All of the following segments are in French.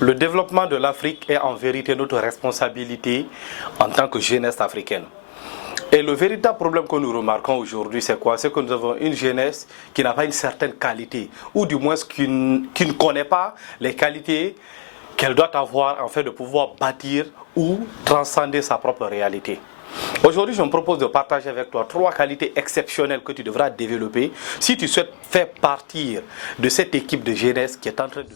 Le développement de l'Afrique est en vérité notre responsabilité en tant que jeunesse africaine. Et le véritable problème que nous remarquons aujourd'hui, c'est quoi? C'est que nous avons une jeunesse qui n'a pas une certaine qualité, ou du moins qui ne connaît pas les qualités qu'elle doit avoir afin de pouvoir bâtir ou transcender sa propre réalité. Aujourd'hui, je me propose de partager avec toi 3 qualités exceptionnelles que tu devras développer si tu souhaites faire partie de cette équipe de jeunesse qui est en train de...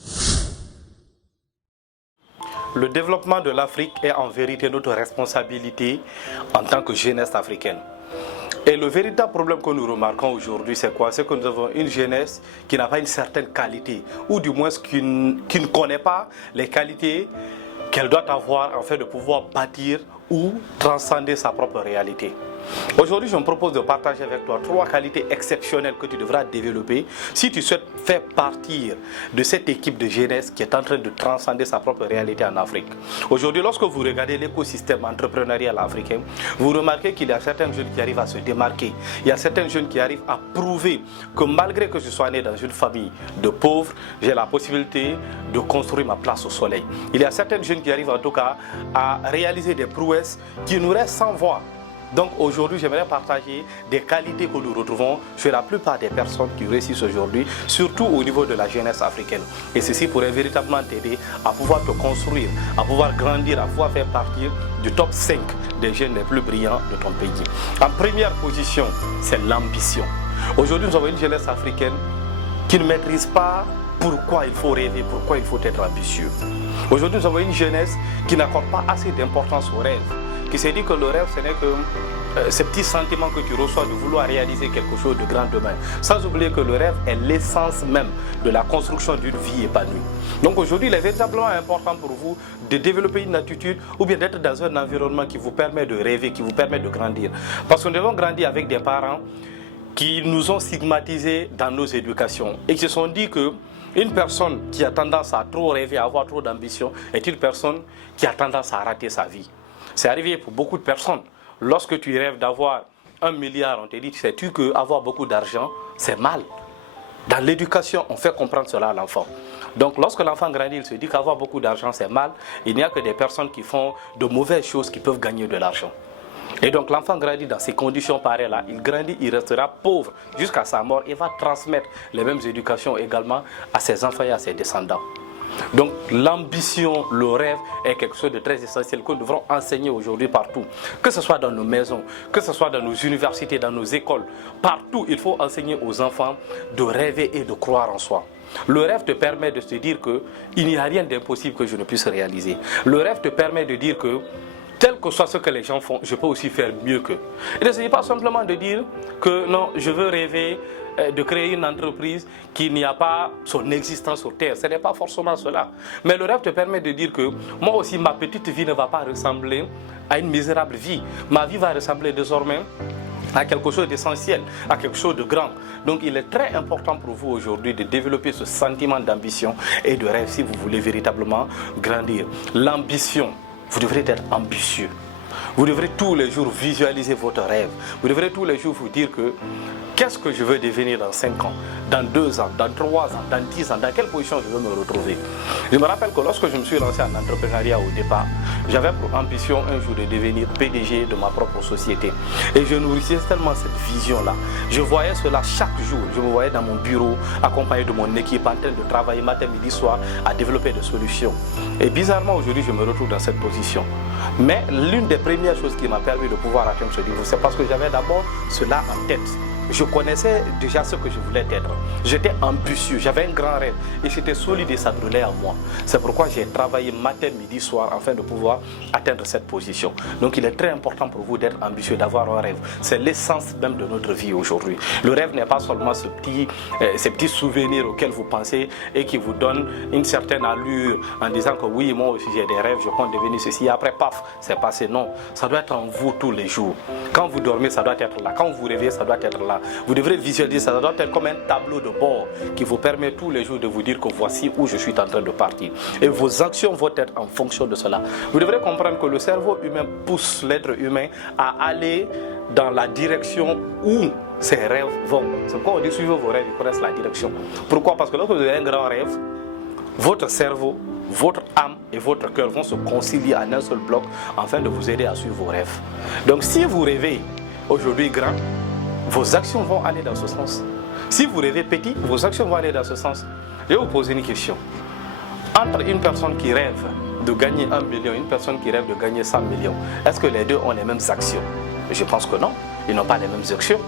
Le développement de l'Afrique est en vérité notre responsabilité en tant que jeunesse africaine. Et le véritable problème que nous remarquons aujourd'hui, c'est quoi? C'est que nous avons une jeunesse qui n'a pas une certaine qualité, ou du moins qui ne connaît pas les qualités qu'elle doit avoir afin de pouvoir bâtir ou transcender sa propre réalité. Aujourd'hui, je me propose de partager avec toi 3 qualités exceptionnelles que tu devras développer si tu souhaites faire partie de cette équipe de jeunesse qui est en train de transcender sa propre réalité en Afrique. Aujourd'hui, lorsque vous regardez l'écosystème entrepreneurial africain, vous remarquez qu'il y a certains jeunes qui arrivent à se démarquer. Il y a certains jeunes qui arrivent à prouver que malgré que je sois né dans une famille de pauvres, j'ai la possibilité de construire ma place au soleil. Il y a certains jeunes qui arrivent en tout cas à réaliser des prouesses qui nous restent sans voix. Donc aujourd'hui, j'aimerais partager des qualités que nous retrouvons chez la plupart des personnes qui réussissent aujourd'hui, surtout au niveau de la jeunesse africaine. Et ceci pourrait véritablement t'aider à pouvoir te construire, à pouvoir grandir, à pouvoir faire partie du top 5 des jeunes les plus brillants de ton pays. En première position, c'est l'ambition. Aujourd'hui, nous avons une jeunesse africaine qui ne maîtrise pas pourquoi il faut rêver, pourquoi il faut être ambitieux. Aujourd'hui, nous avons une jeunesse qui n'accorde pas assez d'importance au rêve, qui s'est dit que le rêve, ce n'est que ces petits sentiments que tu reçois de vouloir réaliser quelque chose de grand demain. Sans oublier que le rêve est l'essence même de la construction d'une vie épanouie. Donc aujourd'hui, il est véritablement important pour vous de développer une attitude ou bien d'être dans un environnement qui vous permet de rêver, qui vous permet de grandir. Parce que nous devons grandir avec des parents qui nous ont stigmatisés dans nos éducations et qui se sont dit que une personne qui a tendance à trop rêver, à avoir trop d'ambition, est une personne qui a tendance à rater sa vie. C'est arrivé pour beaucoup de personnes. Lorsque tu rêves d'avoir 1 milliard, on te dit, sais-tu qu'avoir beaucoup d'argent, c'est mal. Dans l'éducation, on fait comprendre cela à l'enfant. Donc lorsque l'enfant grandit, il se dit qu'avoir beaucoup d'argent, c'est mal. Il n'y a que des personnes qui font de mauvaises choses qui peuvent gagner de l'argent. Et donc l'enfant grandit dans ces conditions pareilles-là. Il grandit, il restera pauvre jusqu'à sa mort et va transmettre les mêmes éducations également à ses enfants et à ses descendants. Donc l'ambition, le rêve est quelque chose de très essentiel que nous devrons enseigner aujourd'hui partout. Que ce soit dans nos maisons, que ce soit dans nos universités, dans nos écoles, partout il faut enseigner aux enfants de rêver et de croire en soi. Le rêve te permet de se dire qu'il n'y a rien d'impossible que je ne puisse réaliser. Le rêve te permet de dire que tel que soit ce que les gens font, je peux aussi faire mieux qu'eux. Il ne s'agit pas simplement de dire que non, je veux rêver de créer une entreprise qui n'y a pas son existence sur Terre. Ce n'est pas forcément cela. Mais le rêve te permet de dire que moi aussi, ma petite vie ne va pas ressembler à une misérable vie. Ma vie va ressembler désormais à quelque chose d'essentiel, à quelque chose de grand. Donc il est très important pour vous aujourd'hui de développer ce sentiment d'ambition et de rêve si vous voulez véritablement grandir. L'ambition, vous devrez être ambitieux. Vous devrez tous les jours visualiser votre rêve. Vous devrez tous les jours vous dire que qu'est-ce que je veux devenir dans 5 ans, dans 2 ans, dans 3 ans, dans 10 ans, dans quelle position je veux me retrouver. Je me rappelle que lorsque je me suis lancé en entrepreneuriat au départ, j'avais pour ambition un jour de devenir PDG de ma propre société. Et je nourrissais tellement cette vision-là. Je voyais cela chaque jour. Je me voyais dans mon bureau, accompagné de mon équipe, en train de travailler matin, midi, soir, à développer des solutions. Et bizarrement, aujourd'hui, je me retrouve dans cette position. Mais l'une des premières choses qui m'a permis de pouvoir atteindre ce niveau, c'est parce que j'avais d'abord cela en tête. Je connaissais déjà ce que je voulais être. J'étais ambitieux, j'avais un grand rêve et j'étais solide et ça brûlait en moi. C'est pourquoi j'ai travaillé matin, midi, soir afin de pouvoir atteindre cette position. Donc il est très important pour vous d'être ambitieux, d'avoir un rêve. C'est l'essence même de notre vie aujourd'hui. Le rêve n'est pas seulement ces petits souvenirs auxquels vous pensez et qui vous donnent une certaine allure en disant que oui, moi aussi j'ai des rêves, je compte devenir ceci. Et après, paf, c'est passé. Non, ça doit être en vous tous les jours. Quand vous dormez, ça doit être là. Quand vous rêvez, ça doit être là. Vous devrez visualiser ça, ça doit être comme un tableau de bord qui vous permet tous les jours de vous dire que voici où je suis en train de partir. Et vos actions vont être en fonction de cela. Vous devrez comprendre que le cerveau humain pousse l'être humain à aller dans la direction où ses rêves vont. C'est pourquoi on dit suivez vos rêves, ils connaissent la direction. Pourquoi? Parce que lorsque vous avez un grand rêve, votre cerveau votre âme et votre cœur vont se concilier en un seul bloc afin de vous aider à suivre vos rêves. Donc si vous rêvez aujourd'hui grand, vos actions vont aller dans ce sens. Si vous rêvez petit, vos actions vont aller dans ce sens. Je vais vous poser une question. Entre une personne qui rêve de gagner 1 million et une personne qui rêve de gagner 100 millions, est-ce que les deux ont les mêmes actions? Je pense que non, ils n'ont pas les mêmes actions.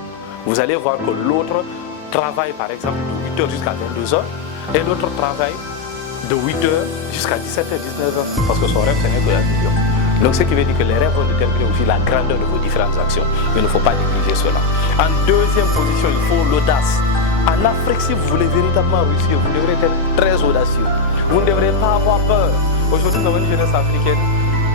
Vous allez voir que l'autre travaille par exemple de 8h jusqu'à 22h et l'autre travaille de 8h jusqu'à 17h, 19h parce que son rêve ce n'est que 1 million. Donc ce qui veut dire que les rêves vont déterminer aussi la grandeur de vos différentes actions. Il ne faut pas négliger cela. En deuxième position, il faut l'audace. En Afrique, si vous voulez véritablement réussir, vous devrez être très audacieux. Vous ne devrez pas avoir peur. Aujourd'hui, nous avons une jeunesse africaine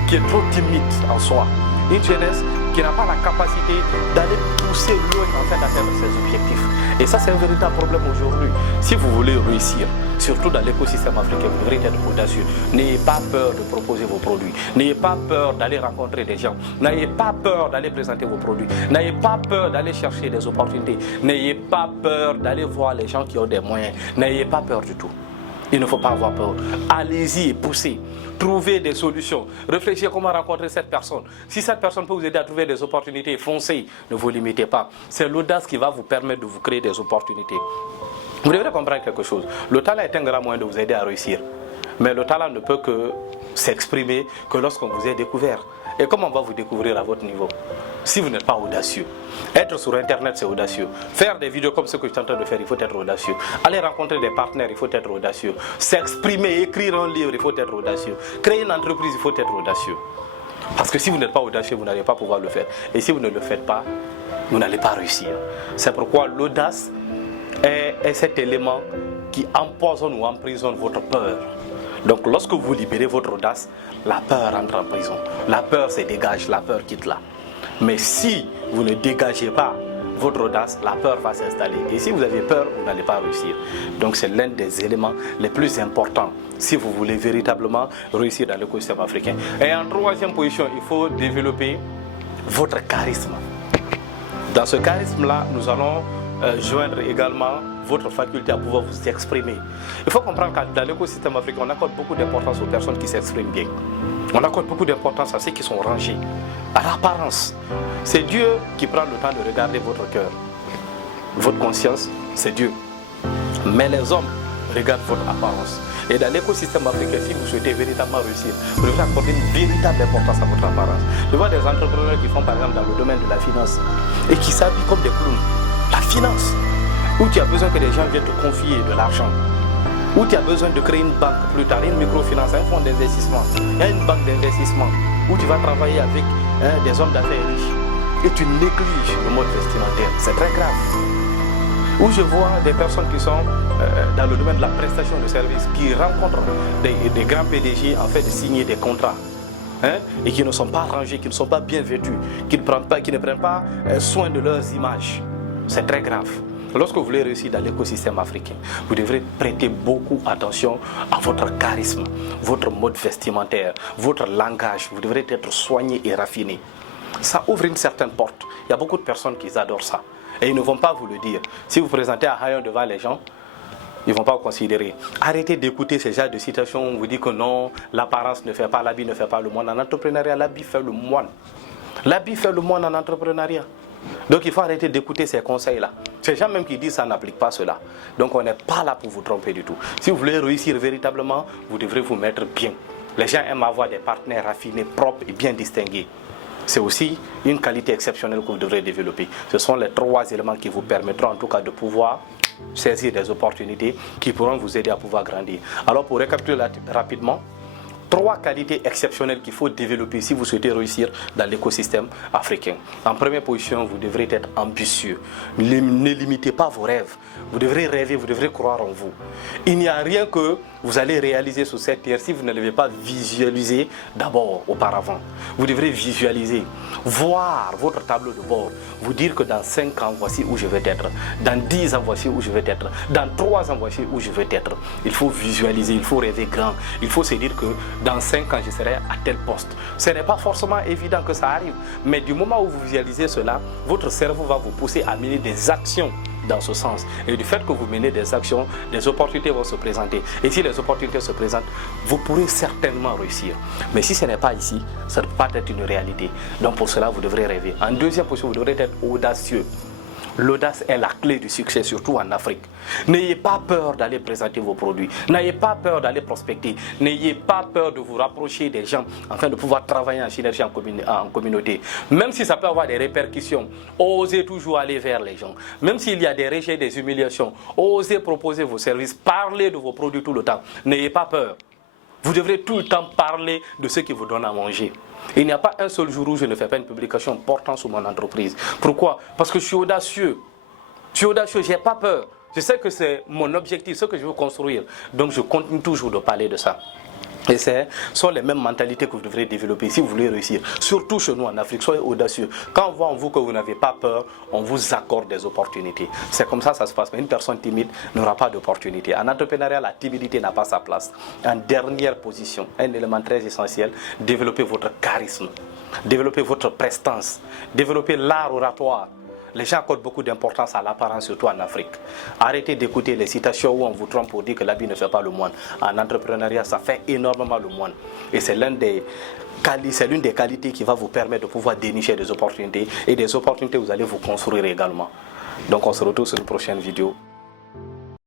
qui est trop timide en soi. Une jeunesse qui n'a pas la capacité d'aller pousser loin afin d'atteindre ses objectifs. Et ça, c'est un véritable problème aujourd'hui. Si vous voulez réussir, surtout dans l'écosystème africain, vous devrez être audacieux. N'ayez pas peur de proposer vos produits. N'ayez pas peur d'aller rencontrer des gens. N'ayez pas peur d'aller présenter vos produits. N'ayez pas peur d'aller chercher des opportunités. N'ayez pas peur d'aller voir les gens qui ont des moyens. N'ayez pas peur du tout. Il ne faut pas avoir peur. Allez-y et poussez. Trouvez des solutions. Réfléchissez comment rencontrer cette personne. Si cette personne peut vous aider à trouver des opportunités, foncez. Ne vous limitez pas. C'est l'audace qui va vous permettre de vous créer des opportunités. Vous devrez comprendre quelque chose. Le talent est un grand moyen de vous aider à réussir. Mais le talent ne peut que s'exprimer que lorsqu'on vous a découvert. Et comment on va vous découvrir à votre niveau si vous n'êtes pas audacieux? Être sur Internet, c'est audacieux. Faire des vidéos comme ce que je suis en train de faire, il faut être audacieux. Aller rencontrer des partenaires, il faut être audacieux. S'exprimer, écrire un livre, il faut être audacieux. Créer une entreprise, il faut être audacieux. Parce que si vous n'êtes pas audacieux, vous n'allez pas pouvoir le faire. Et si vous ne le faites pas, vous n'allez pas réussir. C'est pourquoi l'audace est cet élément qui empoisonne ou emprisonne votre peur. Donc lorsque vous libérez votre audace, la peur entre en prison. La peur se dégage, la peur quitte là. Mais si vous ne dégagez pas votre audace, la peur va s'installer. Et si vous avez peur, vous n'allez pas réussir. Donc c'est l'un des éléments les plus importants si vous voulez véritablement réussir dans l'écosystème africain. Et en troisième position, il faut développer votre charisme. Dans ce charisme-là, nous allons joindre également votre faculté à pouvoir vous exprimer. Il faut comprendre que dans l'écosystème africain, on accorde beaucoup d'importance aux personnes qui s'expriment bien. On accorde beaucoup d'importance à ceux qui sont rangés, à l'apparence. C'est Dieu qui prend le temps de regarder votre cœur. Votre conscience, c'est Dieu. Mais les hommes regardent votre apparence. Et dans l'écosystème africain, si vous souhaitez véritablement réussir, vous devez accorder une véritable importance à votre apparence. Je vois des entrepreneurs qui font par exemple dans le domaine de la finance et qui s'habillent comme des clowns. La finance, où tu as besoin que les gens viennent te confier de l'argent, où tu as besoin de créer une banque plus tard, une microfinance, un fonds d'investissement, une banque d'investissement, où tu vas travailler avec des hommes d'affaires riches et tu négliges le mode vestimentaire. C'est très grave. Où je vois des personnes qui sont dans le domaine de la prestation de services, qui rencontrent des grands PDG en fait de signer des contrats. Et qui ne sont pas rangés, qui ne sont pas bien vêtus, qui ne prennent pas soin de leurs images. C'est très grave. Lorsque vous voulez réussir dans l'écosystème africain, vous devrez prêter beaucoup attention à votre charisme, votre mode vestimentaire, votre langage. Vous devrez être soigné et raffiné. Ça ouvre une certaine porte. Il y a beaucoup de personnes qui adorent ça. Et ils ne vont pas vous le dire. Si vous présentez à Hayon devant les gens, ils ne vont pas vous considérer. Arrêtez d'écouter ces genres de citations où on vous dit que non, l'apparence ne fait pas, l'habit ne fait pas le moine. En entrepreneuriat, l'habit fait le moine. L'habit fait le moine en entrepreneuriat. Donc il faut arrêter d'écouter ces conseils-là. Ces gens même qui disent ça n'applique pas cela. Donc on n'est pas là pour vous tromper du tout. Si vous voulez réussir véritablement, vous devrez vous mettre bien. Les gens aiment avoir des partenaires raffinés, propres et bien distingués. C'est aussi une qualité exceptionnelle que vous devrez développer. Ce sont les trois éléments qui vous permettront en tout cas de pouvoir saisir des opportunités qui pourront vous aider à pouvoir grandir. Alors pour récapituler rapidement, trois qualités exceptionnelles qu'il faut développer si vous souhaitez réussir dans l'écosystème africain. En première position, vous devrez être ambitieux. Ne limitez pas vos rêves. Vous devrez rêver, vous devrez croire en vous. Il n'y a rien que vous allez réaliser sur cette terre si vous ne l'avez pas visualisé d'abord, auparavant. Vous devrez visualiser, voir votre tableau de bord, vous dire que dans 5 ans, voici où je vais être. Dans 10 ans, voici où je vais être. Dans 3 ans, voici où je vais être. Il faut visualiser, il faut rêver grand. Il faut se dire que dans 5 ans, je serai à tel poste. Ce n'est pas forcément évident que ça arrive. Mais du moment où vous visualisez cela, votre cerveau va vous pousser à mener des actions dans ce sens. Et du fait que vous menez des actions, des opportunités vont se présenter. Et si les opportunités se présentent, vous pourrez certainement réussir. Mais si ce n'est pas ici, ça ne peut pas être une réalité. Donc pour cela, vous devrez rêver. En deuxième position, vous devrez être audacieux. L'audace est la clé du succès, surtout en Afrique. N'ayez pas peur d'aller présenter vos produits. N'ayez pas peur d'aller prospecter. N'ayez pas peur de vous rapprocher des gens afin de pouvoir travailler en synergie en communauté. Même si ça peut avoir des répercussions, osez toujours aller vers les gens. Même s'il y a des rejets, des humiliations, osez proposer vos services, parlez de vos produits tout le temps. N'ayez pas peur. Vous devrez tout le temps parler de ce qui vous donne à manger. Il n'y a pas un seul jour où je ne fais pas une publication portant sur mon entreprise. Pourquoi? Parce que je suis audacieux. Je suis audacieux, je n'ai pas peur. Je sais que c'est mon objectif, ce que je veux construire. Donc je continue toujours de parler de ça. Et ce sont les mêmes mentalités que vous devrez développer si vous voulez réussir. Surtout chez nous en Afrique, soyez audacieux. Quand on voit en vous que vous n'avez pas peur, on vous accorde des opportunités. C'est comme ça que ça se passe. Mais une personne timide n'aura pas d'opportunité. En entrepreneuriat, la timidité n'a pas sa place. En dernière position, un élément très essentiel, développez votre charisme, développez votre prestance, développez l'art oratoire. Les gens accordent beaucoup d'importance à l'apparence, surtout en Afrique. Arrêtez d'écouter les citations où on vous trompe pour dire que l'habit ne fait pas le moine. En entrepreneuriat, ça fait énormément le moine. Et c'est l'une des qualités qui va vous permettre de pouvoir dénicher des opportunités. Et des opportunités, vous allez vous construire également. Donc on se retrouve sur une prochaine vidéo.